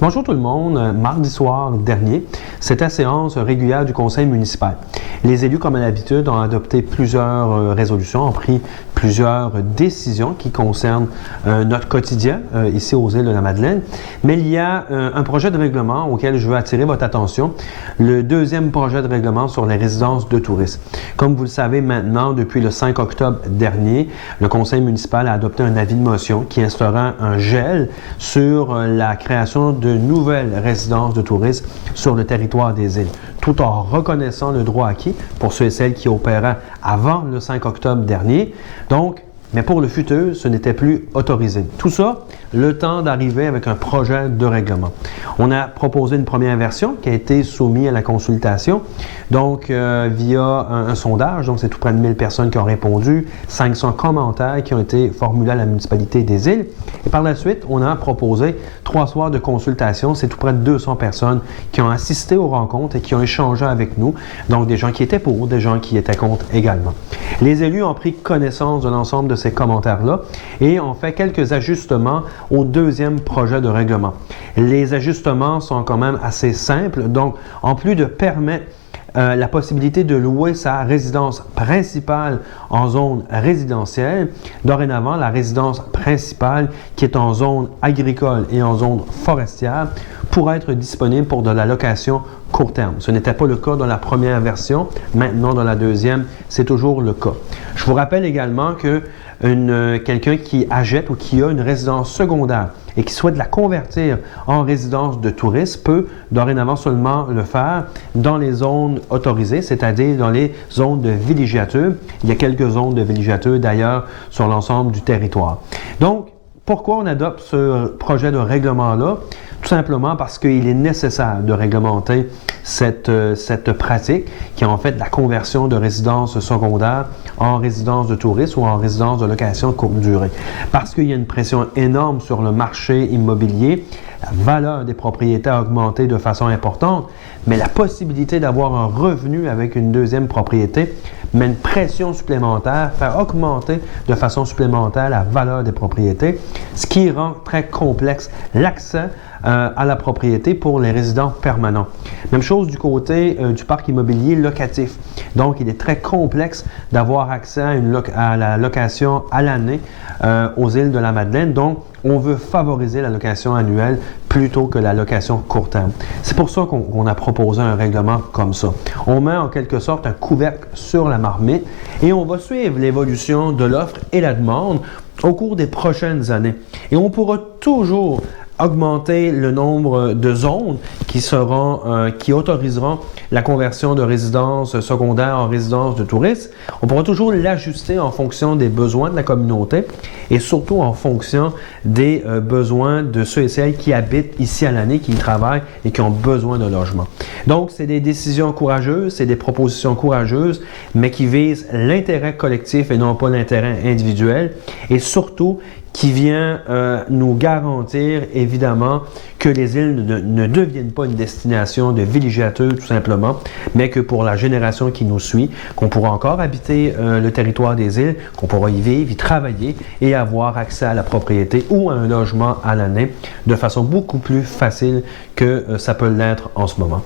Bonjour tout le monde. Mardi soir dernier, c'était la séance régulière du conseil municipal. Les élus, comme à l'habitude, ont adopté plusieurs résolutions, ont pris plusieurs décisions qui concernent notre quotidien ici aux îles de la Madeleine. Mais il y a un projet de règlement auquel je veux attirer votre attention, le deuxième projet de règlement sur les résidences de tourisme. Comme vous le savez maintenant, depuis le 5 octobre dernier, le conseil municipal a adopté un avis de motion qui instaura un gel sur la création de nouvelles résidences de tourisme sur le territoire des îles, tout en reconnaissant le droit acquis pour ceux et celles qui opéraient avant le 5 octobre dernier. Donc, mais pour le futur, ce n'était plus autorisé. Tout ça, le temps d'arriver avec un projet de règlement. On a proposé une première version qui a été soumise à la consultation, donc via un sondage, donc c'est tout près de 1000 personnes qui ont répondu, 500 commentaires qui ont été formulés à la municipalité des îles. Et par la suite, on a proposé 3 soirs de consultation, c'est tout près de 200 personnes qui ont assisté aux rencontres et qui ont échangé avec nous, donc des gens qui étaient pour, des gens qui étaient contre également. Les élus ont pris connaissance de l'ensemble de ces commentaires-là et ont fait quelques ajustements au deuxième projet de règlement. Les ajustements sont quand même assez simples, donc en plus de permettre la possibilité de louer sa résidence principale en zone résidentielle. Dorénavant, la résidence principale qui est en zone agricole et en zone forestière pourra être disponible pour de la location court terme. Ce n'était pas le cas dans la première version. Maintenant, dans la deuxième, c'est toujours le cas. Je vous rappelle également que quelqu'un qui achète ou qui a une résidence secondaire et qui souhaite la convertir en résidence de tourisme peut dorénavant seulement le faire dans les zones autorisées, c'est-à-dire dans les zones de villégiature. Il y a quelques zones de villégiature d'ailleurs sur l'ensemble du territoire. Donc, pourquoi on adopte ce projet de règlement-là? Tout simplement parce qu'il est nécessaire de réglementer cette pratique qui est en fait la conversion de résidence secondaire en résidence de tourisme ou en résidence de location courte durée. Parce qu'il y a une pression énorme sur le marché immobilier, la valeur des propriétés a augmenté de façon importante, mais la possibilité d'avoir un revenu avec une deuxième propriété met une pression supplémentaire, fait augmenter de façon supplémentaire la valeur des propriétés, ce qui rend très complexe l'accès à la propriété pour les résidents permanents. Même chose du côté du parc immobilier locatif. Donc, il est très complexe d'avoir accès à la location à l'année aux îles de la Madeleine. Donc, on veut favoriser la location annuelle plutôt que la location court terme. C'est pour ça qu'on a proposé un règlement comme ça. On met en quelque sorte un couvercle sur la marmite et on va suivre l'évolution de l'offre et la demande au cours des prochaines années. Et on pourra toujours augmenter le nombre de zones qui autoriseront la conversion de résidences secondaires en résidences de tourisme. On pourra toujours l'ajuster en fonction des besoins de la communauté et surtout en fonction des besoins de ceux et celles qui habitent ici à l'année, qui y travaillent et qui ont besoin de logement. Donc, c'est des décisions courageuses, c'est des propositions courageuses, mais qui visent l'intérêt collectif et non pas l'intérêt individuel et surtout qui vient nous garantir évidemment que les îles ne deviennent pas une destination de villégiature tout simplement, mais que pour la génération qui nous suit, qu'on pourra encore habiter le territoire des îles, qu'on pourra y vivre, y travailler et avoir accès à la propriété ou à un logement à l'année de façon beaucoup plus facile que ça peut l'être en ce moment.